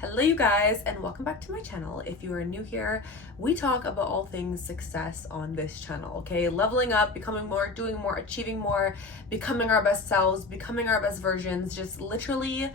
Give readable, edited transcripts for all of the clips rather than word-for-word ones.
Hello you guys, and welcome back to my channel. If you are new here, we talk about all things success on this channel, okay? Leveling up, becoming more, doing more, achieving more, becoming our best selves, becoming our best versions, just literally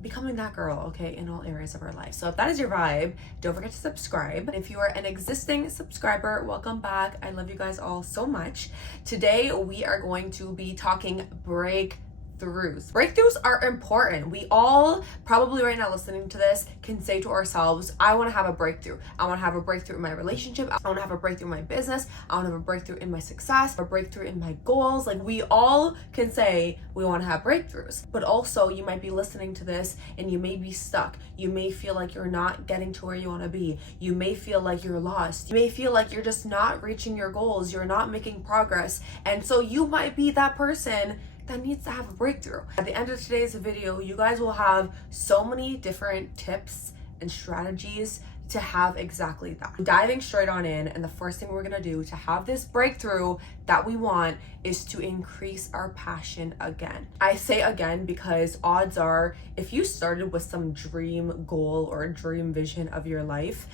becoming that girl, okay, in all areas of our life. So if that is your vibe, don't forget to subscribe. If you are an existing subscriber, welcome back. I love you guys all so much. Today we are going to be talking breakthroughs. Breakthroughs are important. We all probably right now listening to this can say to ourselves, I want to have a breakthrough. I want to have a breakthrough in my relationship. I want to have a breakthrough in my business. I want to have a breakthrough in my success, a breakthrough in my goals. Like, we all can say we want to have breakthroughs, but also you might be listening to this and you may be stuck. You may feel like you're not getting to where you want to be. You may feel like you're lost. You may feel like you're just not reaching your goals. You're not making progress. And so you might be that person that needs to have a breakthrough. At the end of today's video, you guys will have so many different tips and strategies to have exactly that. Diving straight on in, and the first thing we're gonna do to have this breakthrough that we want is to increase our passion again. I say again because odds are, if you started with some dream goal or dream vision of your life,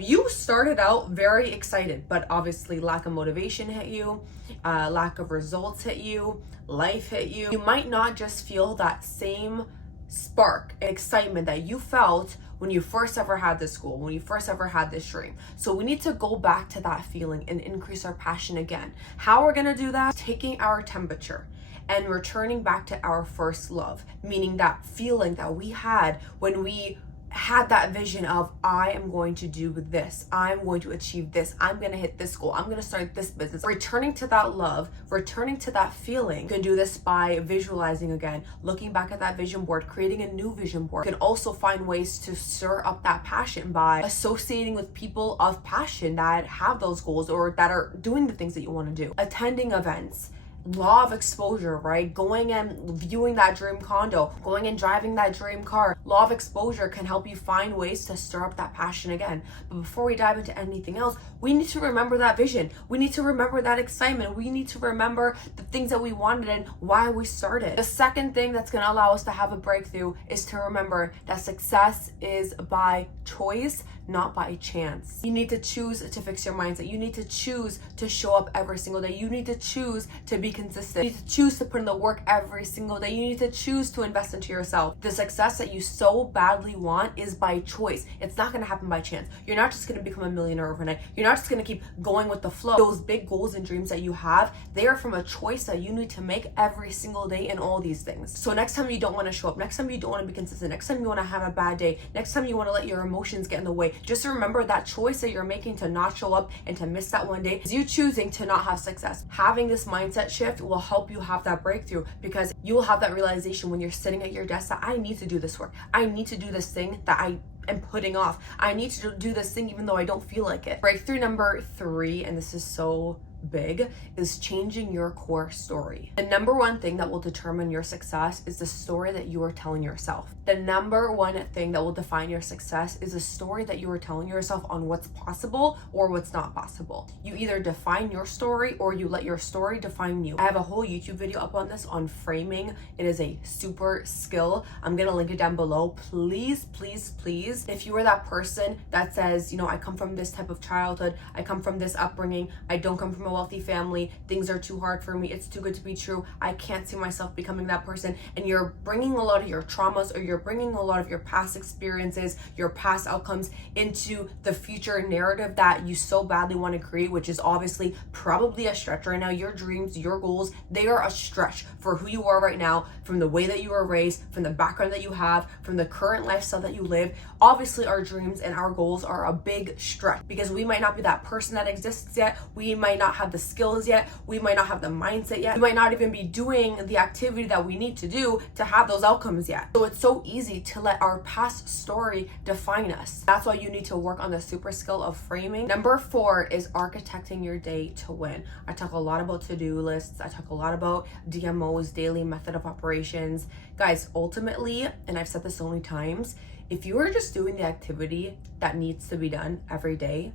you started out very excited, but obviously lack of motivation hit you, lack of results hit you, life hit you. You might not just feel that same spark and excitement that you felt when you first ever had this goal, when you first ever had this dream. So we need to go back to that feeling and increase our passion again. How we're gonna do that? Taking our temperature and returning back to our first love, meaning that feeling that we had when we had that vision of, I am going to do this, I'm going to achieve this, I'm going to hit this goal, I'm going to start this business. Returning to that love, returning to that feeling. You can do this by visualizing again, looking back at that vision board, creating a new vision board. You can also find ways to stir up that passion by associating with people of passion that have those goals or that are doing the things that you want to do. Attending events. Law of exposure, right? Going and viewing that dream condo, going and driving that dream car. Law of exposure can help you find ways to stir up that passion again. But before we dive into anything else, we need to remember that vision. We need to remember that excitement. We need to remember the things that we wanted and why we started. The second thing that's going to allow us to have a breakthrough is to remember that success is by choice, not by chance. You need to choose to fix your mindset. You need to choose to show up every single day. You need to choose to be consistent. You need to choose to put in the work every single day. You need to choose to invest into yourself. The success that you so badly want is by choice. It's not going to happen by chance. You're not just going to become a millionaire overnight. You're not just going to keep going with the flow. Those big goals and dreams that you have, they are from a choice that you need to make every single day in all these things. So next time you don't want to show up, next time you don't want to be consistent, next time you want to have a bad day, next time you want to let your emotions get in the way, just remember that choice that you're making to not show up and to miss that one day is you choosing to not have success. Having this mindset shift will help you have that breakthrough, because you will have that realization when you're sitting at your desk that I need to do this work. I need to do this thing that I am putting off. I need to do this thing even though I don't feel like it. Breakthrough number 3, and this is so big, is changing your core story. The number one thing that will determine your success is the story that you are telling yourself. The number one thing that will define your success is the story that you are telling yourself on what's possible or what's not possible. You either define your story or you let your story define you. I have a whole YouTube video up on this on framing. It is a super skill. I'm gonna link it down below. Please, please, please, if you are that person that says, you know, I come from this type of childhood, I come from this upbringing, I don't come from a wealthy family, things are too hard for me, it's too good to be true, I can't see myself becoming that person, and you're bringing a lot of your traumas or you're bringing a lot of your past experiences, your past outcomes into the future narrative that you so badly want to create, which is obviously probably a stretch right now. Your dreams, your goals, they are a stretch for who you are right now, from the way that you were raised, from the background that you have, from the current lifestyle that you live. Obviously our dreams and our goals are a big stretch because we might not be that person that exists yet. We might not have the skills yet. We might not have the mindset yet. We might not even be doing the activity that we need to do to have those outcomes yet. So it's so easy to let our past story define us. That's why you need to work on the super skill of framing. Number 4 is architecting your day to win. I talk a lot about to-do lists. I talk a lot about DMOs, daily method of operations. Guys, ultimately, and I've said this so many times, if you are just doing the activity that needs to be done every day,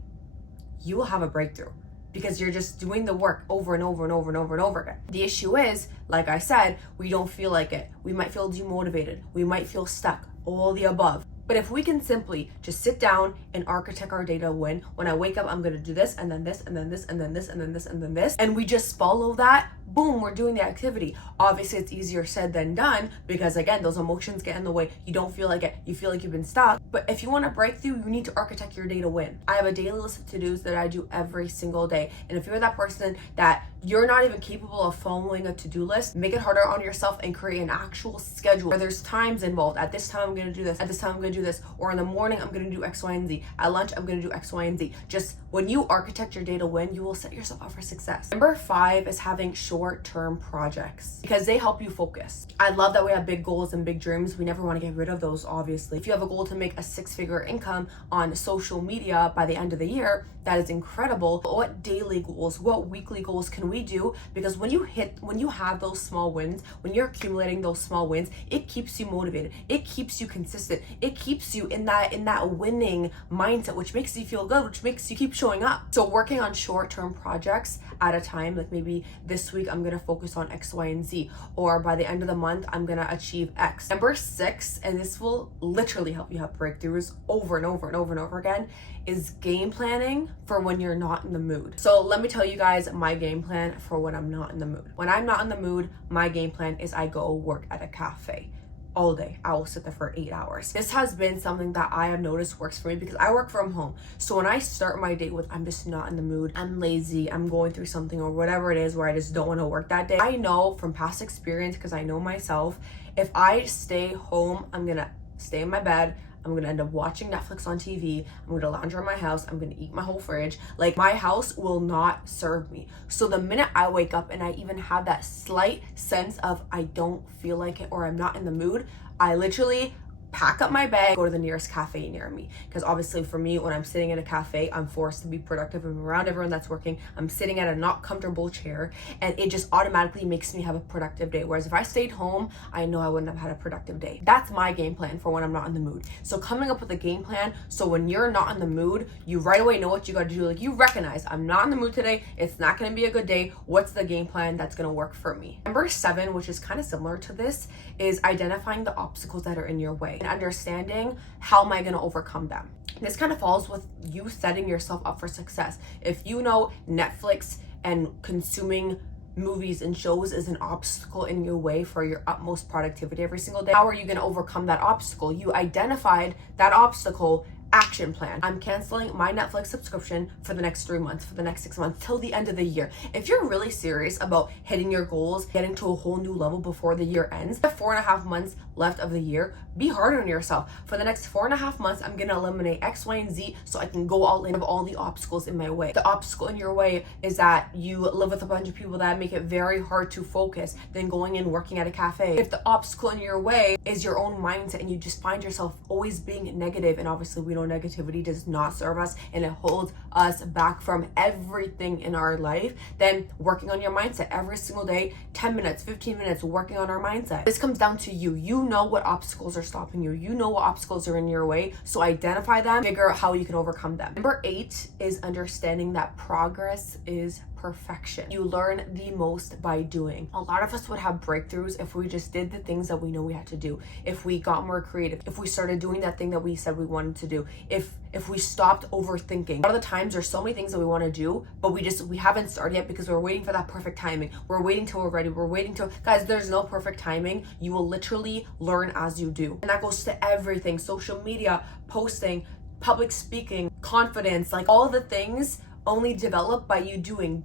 you will have a breakthrough, because you're just doing the work over and over and over and over and over again. The issue is, like I said, we don't feel like it. We might feel demotivated. We might feel stuck, all the above. But if we can simply just sit down and architect our day to win, when I wake up, I'm gonna do this, and then this, and then this, and then this, and then this, and then this, and we just follow that, boom, we're doing the activity. Obviously, it's easier said than done because, again, those emotions get in the way. You don't feel like it. You feel like you've been stuck. But if you want to break through, you need to architect your day to win. I have a daily list of to-dos that I do every single day. And if you're that person that you're not even capable of following a to-do list, make it harder on yourself and create an actual schedule where there's times involved. At this time, I'm going to do this. At this time, I'm going to do this. Or in the morning, I'm going to do X, Y, and Z. At lunch, I'm going to do X, Y, and Z. Just when you architect your day to win, you will set yourself up for success. Number 5 is having short-term projects because they help you focus. I love that we have big goals and big dreams. We never want to get rid of those, obviously. If you have a goal to make a 6-figure income on social media by the end of the year, that is incredible. But what daily goals, what weekly goals can we do? Because when you have those small wins, when you're accumulating those small wins, it keeps you motivated. It keeps you consistent. It keeps you in that winning mindset, which makes you feel good, which makes you keep showing up. So working on short-term projects at a time, like maybe this week I'm gonna focus on X, Y, and Z, or by the end of the month I'm gonna achieve X. Number 6, and this will literally help you have breakthroughs over and over and over and over again, is game planning for when you're not in the mood. So let me tell you guys my game plan for when I'm not in the mood. When I'm not in the mood, my game plan is I go work at a cafe. All day. I will sit there for 8 hours. This has been something that I have noticed works for me because I work from home. So when I start my day with I'm just not in the mood, I'm lazy, I'm going through something or whatever it is where I just don't want to work that day, I know from past experience, because I know myself, if I stay home, I'm gonna stay in my bed, I'm gonna end up watching Netflix on TV, I'm gonna lounge around my house, I'm gonna eat my whole fridge. Like, my house will not serve me. So the minute I wake up and I even have that slight sense of I don't feel like it or I'm not in the mood, I literally pack up my bag, go to the nearest cafe near me. Because obviously for me, when I'm sitting in a cafe, I'm forced to be productive. I'm around everyone that's working. I'm sitting at a not comfortable chair, and it just automatically makes me have a productive day. Whereas if I stayed home, I know I wouldn't have had a productive day. That's my game plan for when I'm not in the mood. So coming up with a game plan, so when you're not in the mood, you right away know what you got to do. Like, you recognize I'm not in the mood today. It's not going to be a good day. What's the game plan that's going to work for me? Number 7, which is kind of similar to this, is identifying the obstacles that are in your way and understanding how am I going to overcome them. This kind of falls with you setting yourself up for success. If you know Netflix and consuming movies and shows is an obstacle in your way for your utmost productivity every single day, how are you going to overcome that obstacle? You identified that obstacle. Action plan. I'm canceling my Netflix subscription for the next 3 months, for the next 6 months, till the end of the year. If you're really serious about hitting your goals, getting to a whole new level before the year ends, you have 4.5 months left of the year, be hard on yourself. For the next 4.5 months, I'm gonna eliminate X, Y, and Z so I can go all in of all the obstacles in my way. The obstacle in your way is that you live with a bunch of people that make it very hard to focus, then going in working at a cafe. If the obstacle in your way is your own mindset and you just find yourself always being negative, and obviously we know negativity does not serve us and it holds us back from everything in our life, then working on your mindset every single day, 10 minutes, 15 minutes, working on our mindset. This comes down to you. You know what obstacles are stopping you. You know what obstacles are in your way. So identify them, figure out how you can overcome them. Number 8 is understanding that progress is perfection. You learn the most by doing. A lot of us would have breakthroughs if we just did the things that we know we had to do. If we got more creative, if we started doing that thing that we said we wanted to do, if we stopped overthinking. A lot of the times there's so many things that we want to do, but we haven't started yet because we're waiting for that perfect timing. We're waiting till we're ready. We're waiting till, guys, there's no perfect timing. You will literally learn as you do. And that goes to everything: social media, posting, public speaking, confidence, like all the things only develop by you doing.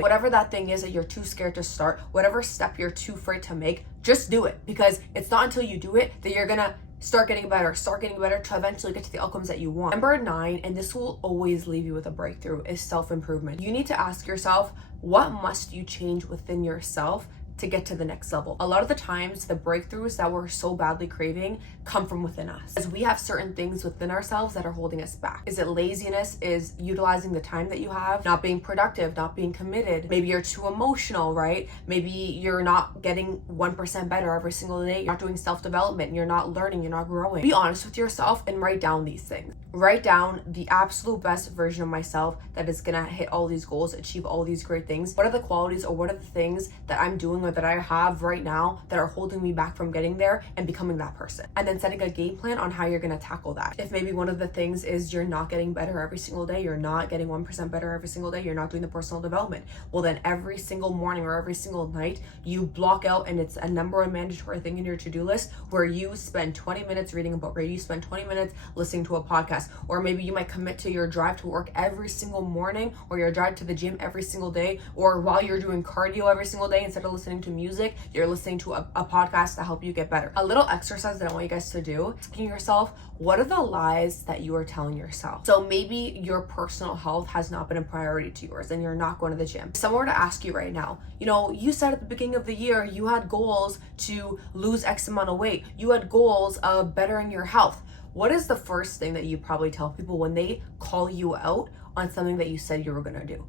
Whatever that thing is that you're too scared to start, whatever step you're too afraid to make, just do it, because it's not until you do it that you're gonna start getting better to eventually get to the outcomes that you want. Number 9, and this will always leave you with a breakthrough, is self-improvement. You need to ask yourself, what must you change within yourself to get to the next level? A lot of the times, the breakthroughs that we're so badly craving come from within us, as we have certain things within ourselves that are holding us back. Is it laziness? Is utilizing the time that you have, not being productive, not being committed? Maybe you're too emotional, right? Maybe you're not getting 1% better every single day. You're not doing self-development. You're not learning. You're not growing. Be honest with yourself and write down these things. Write down the absolute best version of myself that is gonna hit all these goals, achieve all these great things. What are the qualities or what are the things that I'm doing or that I have right now that are holding me back from getting there and becoming that person. And then setting a game plan on how you're going to tackle that. If maybe one of the things is you're not getting better every single day, you're not getting 1% better every single day, you're not doing the personal development, well then every single morning or every single night you block out, and it's a number one mandatory thing in your to-do list where you spend 20 minutes reading a book, or you spend 20 minutes listening to a podcast, or maybe you might commit to your drive to work every single morning, or your drive to the gym every single day, or while you're doing cardio every single day, instead of listening to music, you're listening to a podcast to help you get better. A little exercise that I want you guys to do, asking yourself, what are the lies that you are telling yourself? So maybe your personal health has not been a priority to yours and you're not going to the gym. If someone were to ask you right now, you said at the beginning of the year you had goals to lose X amount of weight, you had goals of bettering your health. What is the first thing that you probably tell people when they call you out on something that you said you were gonna do?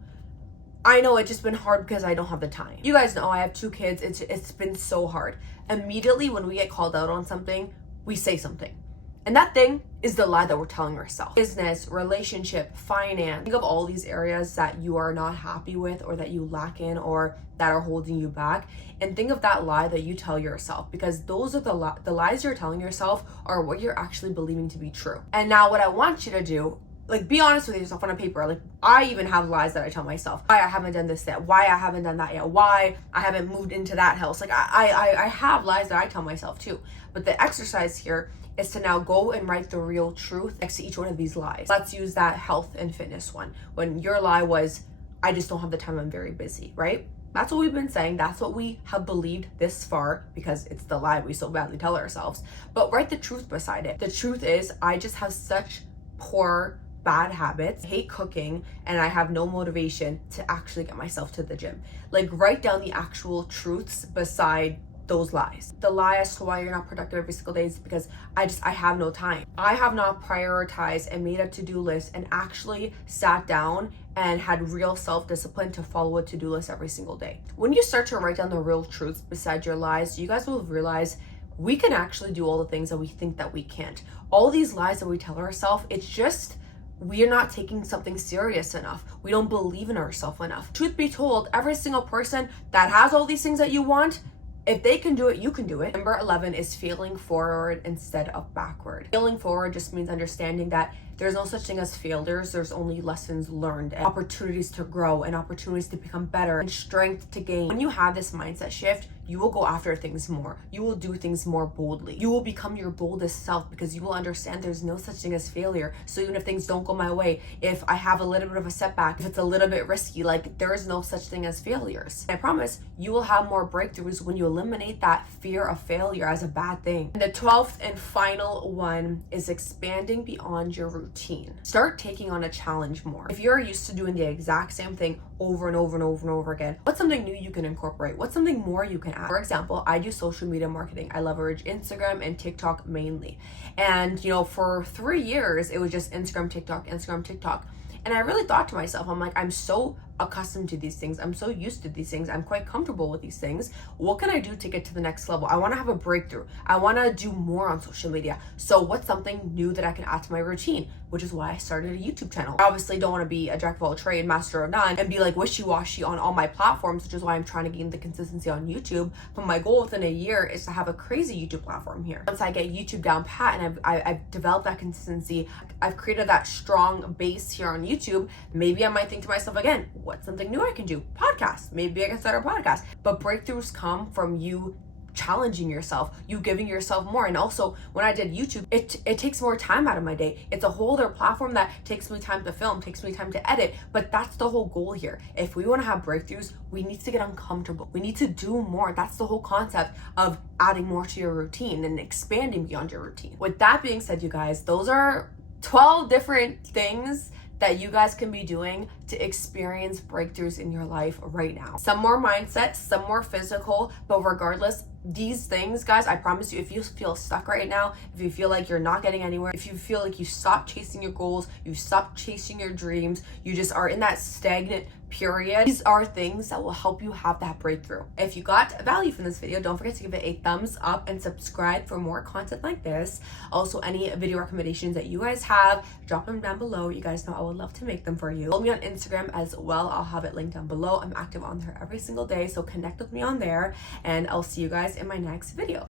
I know it's just been hard because I don't have the time. You guys know I have 2 kids. It's been so hard. Immediately when we get called out on something, we say something. And that thing is the lie that we're telling ourselves. Business, relationship, finance. Think of all these areas that you are not happy with, or that you lack in, or that are holding you back. And think of that lie that you tell yourself, because those are the lies you're telling yourself are what you're actually believing to be true. And now what I want you to do, be honest with yourself on a paper. I even have lies that I tell myself. Why I haven't done this yet. Why I haven't done that yet. Why I haven't moved into that house. I have lies that I tell myself too. But the exercise here is to now go and write the real truth next to each one of these lies. Let's use that health and fitness one. When your lie was, I just don't have the time, I'm very busy, right? That's what we've been saying. That's what we have believed this far, because it's the lie we so badly tell ourselves. But write the truth beside it. The truth is, I just have such poor, bad habits, I hate cooking, and I have no motivation to actually get myself to the gym. Write down the actual truths beside those lies. The lie as to why you're not productive every single day is because I have no time. I have not prioritized and made a to-do list and actually sat down and had real self-discipline to follow a to-do list every single day. When you start to write down the real truths beside your lies, you guys will realize we can actually do all the things that we think that we can't. All these lies that we tell ourselves, it's just we're not taking something serious enough. We don't believe in ourselves enough. Truth be told, every single person that has all these things that you want, if they can do it, you can do it. Number 11 is failing forward instead of backward. Failing forward just means understanding that there's no such thing as failures. There's only lessons learned and opportunities to grow and opportunities to become better and strength to gain. When you have this mindset shift, you will go after things more. You will do things more boldly. You will become your boldest self, because you will understand there's no such thing as failure. So even if things don't go my way, if I have a little bit of a setback, if it's a little bit risky, there is no such thing as failures. I promise you will have more breakthroughs when you eliminate that fear of failure as a bad thing. And the 12th and final one is expanding beyond your routine. Start taking on a challenge more. If you're used to doing the exact same thing over and over and over and over again, what's something new you can incorporate? What's something more you can add? For example, I do social media marketing. I leverage Instagram and TikTok mainly. And for 3 years, it was just Instagram, TikTok. And I really thought to myself, I'm so accustomed to these things. I'm so used to these things. I'm quite comfortable with these things. What can I do to get to the next level? I want to have a breakthrough. I want to do more on social media. So what's something new that I can add to my routine? Which is why I started a YouTube channel. I obviously don't want to be a jack of all trades, master of none, and be wishy-washy on all my platforms, which is why I'm trying to gain the consistency on YouTube. But my goal within a year is to have a crazy YouTube platform here. Once I get YouTube down pat and I've developed that consistency, I've created that strong base here on YouTube, maybe I might think to myself again, what's something new I can do? Podcast. Maybe I can start a podcast. But breakthroughs come from you challenging yourself, you giving yourself more. And also, when I did YouTube, it takes more time out of my day. It's a whole other platform that takes me time to film, takes me time to edit. But that's the whole goal here. If we want to have breakthroughs, we need to get uncomfortable. We need to do more. That's the whole concept of adding more to your routine and expanding beyond your routine. With that being said, you guys, those are 12 different things that you guys can be doing to experience breakthroughs in your life right now. Some more mindset, some more physical, but regardless, these things, guys, I promise you, if you feel stuck right now, if you feel like you're not getting anywhere, if you feel like you stopped chasing your goals, you stopped chasing your dreams, you just are in that stagnant period. These are things that will help you have that breakthrough. If you got value from this video, don't forget to give it a thumbs up and subscribe for more content like this. Also, any video recommendations that you guys have, drop them down below. You guys know I would love to make them for you. Follow me on Instagram as well. I'll have it linked down below. I'm active on there every single day, so connect with me on there, and I'll see you guys in my next video.